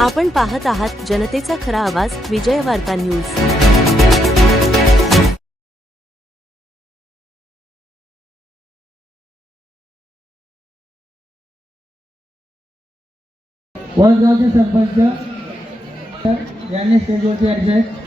आपण पाहत आहात जनतेचा खरा आवाज विजय वार्ता न्यूज। वडगावचे सरपंच यांनी स्टेजवरती यायचे आहेत।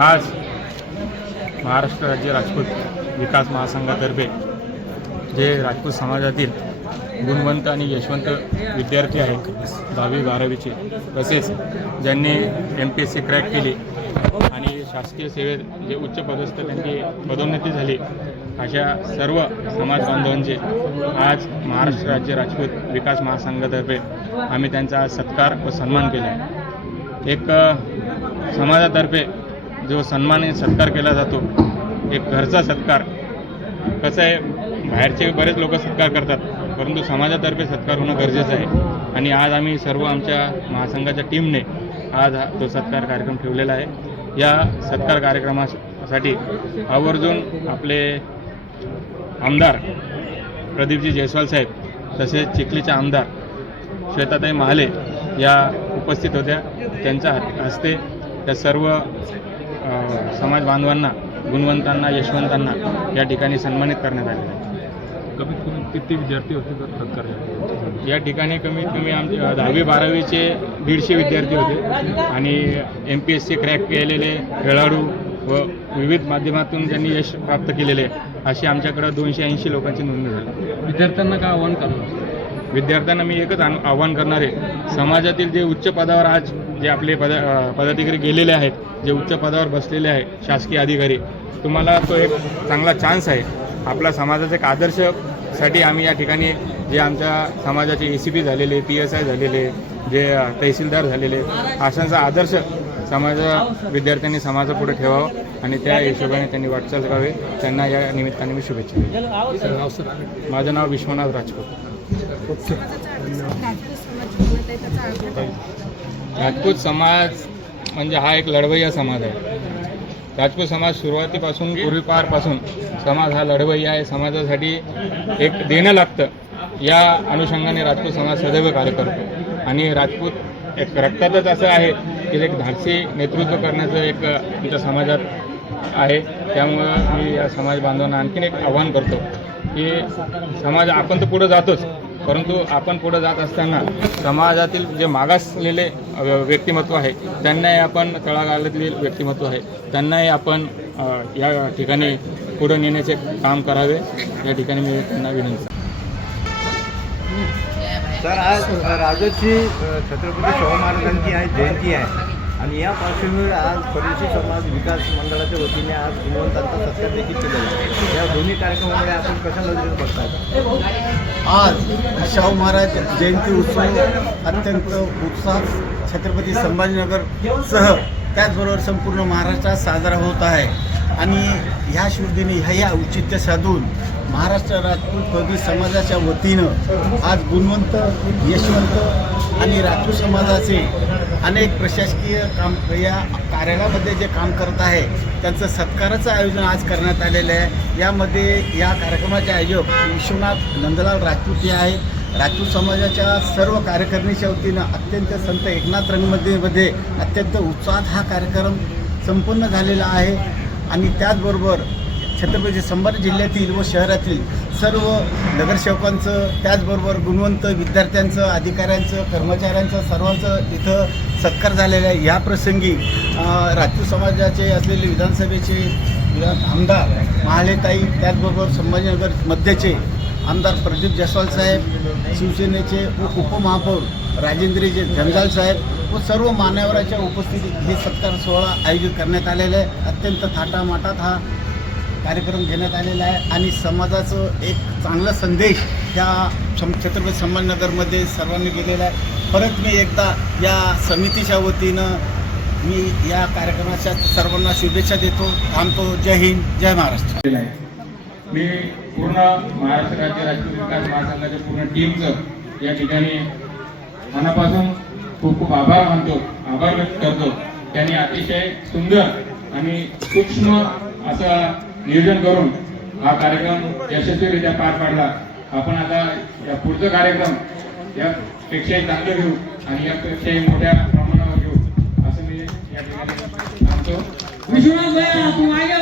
आज महाराष्ट्र राज्य राजपूत विकास महासंघातर्फे जे राजपूत समाजातील गुणवंत आणि यशवंत विद्यार्थी आहेत 10वी-12वीचे, तसेच ज्यांनी MPSC क्रॅक केली आणि शासकीय सेवेत जे उच्च पदस्थ त्यांची पदोन्नती झाली, अशा सर्व समाज बांधवांचे आज महाराष्ट्र राज्य राजपूत विकास महासंघातर्फे आम्ही त्यांचा आज सत्कार व सन्मान केला आहे। एक समाजातर्फे जो सन्मान सत्कार केला जातो, एक घरचा सत्कार, कसं आहे बाहेरचे बरेच लोक सत्कार करतात, परंतु समाजातर्फे सत्कार होणं गरजेचं आहे। आणि आज आम्ही सर्व आमच्या महासंघाच्या टीमने आज तो सत्कार कार्यक्रम ठेवलेला आहे। या सत्कार कार्यक्रमासाठी आवर्जून आपले आमदार प्रदीपजी जयस्वाल साहेब, तसेच चिखलीचे आमदार श्वेताताई महाले या उपस्थित होत्या। त्यांच्या हस्ते त्या सर्व समाज बांधवांना, गुणवंतांना, यशवंतांना या ठिकाणी सन्मानित करण्यात आले आहे। कमीत कमी किती विद्यार्थी होते तर सत्कार या ठिकाणी कमीत कमी आमचे 10वी-12वीचे 150 विद्यार्थी होते आणि MPSC क्रॅक केलेले खेळाडू व विविध माध्यमातून ज्यांनी यश प्राप्त केलेले अशी आमच्याकडे 280 लोकांची नोंदणी झाली। विद्यार्थ्यांना काय आव्हान करणार? विद्यार्थ्यांना मी एकच आव्हान करणार आहे, समाजातील जे उच्च पदावर आज जे आपले पदाधिकारी गेलेले आहेत, जे उच्च पदावर बसलेले आहेत शासकीय अधिकारी, तुम्हाला तो एक चांगला चान्स आहे। आपला समाजाचा एक आदर्शसाठी आम्ही या ठिकाणी जे आमच्या समाजाचे ACP झालेले, PSI झालेले, जे तहसीलदार झालेले, अशांचा आदर्श विद्यार्थ्यांनी समाजापुढे ठेवावं आणि त्या हिशोबाने त्यांनी वाटचाल करावी। त्यांना या निमित्ताने मी शुभेच्छा देतो। माझं नाव विश्वनाथ राजपूत। राजपूत समाज म्हणजे हा एक लढवय्या समाज आहे। राजपूत समाज सुरुवातीपासून पूर्वीपारपासून समाज हा लढवय्या आहे। समाजासाठी एक देणं लागतं, या अनुषंगाने राजपूत समाज सदैव कार्य करतो। आणि राजपूत एक रक्तातच असं आहे की एक धाडसी नेतृत्व करण्याचं एक आमच्या समाजात आहे। त्यामुळं मी या समाज बांधवांना आणखीन एक आव्हान करतो की समाज, आपण तर पुढं जातोच, परंतु आपण पुढे जात असताना समाजातील जे मागासलेले व्यक्तिमत्व आहे, त्यांनाही आपण, तळागाळातील व्यक्तिमत्व आहे, त्यांनाही आपण या ठिकाणी पुढे नेण्याचे काम करावे, या ठिकाणी मी त्यांना विनंती। सर, आज राजोशी छत्रपती शाहू महाराजांची आज जयंती आहे आणि या पार्श्वभूमीवर आज परदेशी समाज विकास मंडळाच्या वतीने आज गुणवंतांचा सत्कार देखील केलेला आहे। या दोन्ही कार्यक्रमामुळे आपण कशा नजरेने बघतात? आज शाहू महाराज जयंती उत्सव अत्यंत उत्साहात छत्रपती संभाजीनगरसह त्याचबरोबर संपूर्ण महाराष्ट्रात साजरा होत आहे आणि ह्या शुभदिनी ह्या औचित्य साधून महाराष्ट्र राजपूत पदवी समाजाच्या वतीनं आज गुणवंत, यशवंत आणि राजपूत समाजाचे अनेक प्रशासकीय काम या कार्यालयामध्ये जे काम करत आहे त्यांचं सत्काराचं आयोजन आज करण्यात आलेलं आहे. यामध्ये या कार्यक्रमाचे आयोजक विश्वनाथ नंदलाल राजपूत हे आहेत. राजपूत समाजाच्या सर्व कार्यकारिणीच्या वतीनं अत्यंत संत एकनाथ रंगमध्ये अत्यंत उत्साहात हा कार्यक्रम संपन्न झालेला आहे. आणि त्याचबरोबर छत्रपती संभाजी जिल्ह्यातील व शहरातील सर्व नगरसेवकांचं, त्याचबरोबर गुणवंत विद्यार्थ्यांचं, अधिकाऱ्यांचं, कर्मचाऱ्यांचं, सर्वांचं इथं सत्कार झालेला आहे. या प्रसंगी राजपूत समाजाचे असलेले विधानसभेचे आमदार महालेताई, त्याचबरोबर संभाजीनगर मध्यचे आमदार प्रदीप जयस्वाल साहेब, शिवसेनेचे उपमहापौर राजेंद्रजी जंजाल साहेब व सर्व मान्यवरांच्या उपस्थितीत हे सत्कार सोहळा आयोजित करण्यात आलेला आहे. अत्यंत थाटामाटात हा कार्यक्रम घेण्यात आलेला आहे आणि समाजाचं एक चांगला संदेश त्या छत्रपती संभाजीनगरमध्ये सर्वांनी गेलेला आहे. परत मी एकदा या समितीच्या वतीनं मी या कार्यक्रमाच्या सर्वांना शुभेच्छा देतो. थांबतो. जय हिंद, जय महाराष्ट्र. मी पूर्ण महाराष्ट्र राज्य राजकीय विकास महासंघाच्या पूर्ण टीमचं या ठिकाणी मनापासून खूप खूप आभार मानतो, आभार व्यक्त करतो. त्यांनी अतिशय सुंदर आणि सूक्ष्म असं नियोजन करून हा कार्यक्रम यशस्वीरित्या पार पाडला. आपण आता या पुढचा कार्यक्रम यापेक्षाही चांगलं घेऊ आणि यापेक्षाही मोठ्या प्रमाणावर घेऊ असं मी या ठिकाणी सांगतो. विश्वनाथ भाई, तू आगे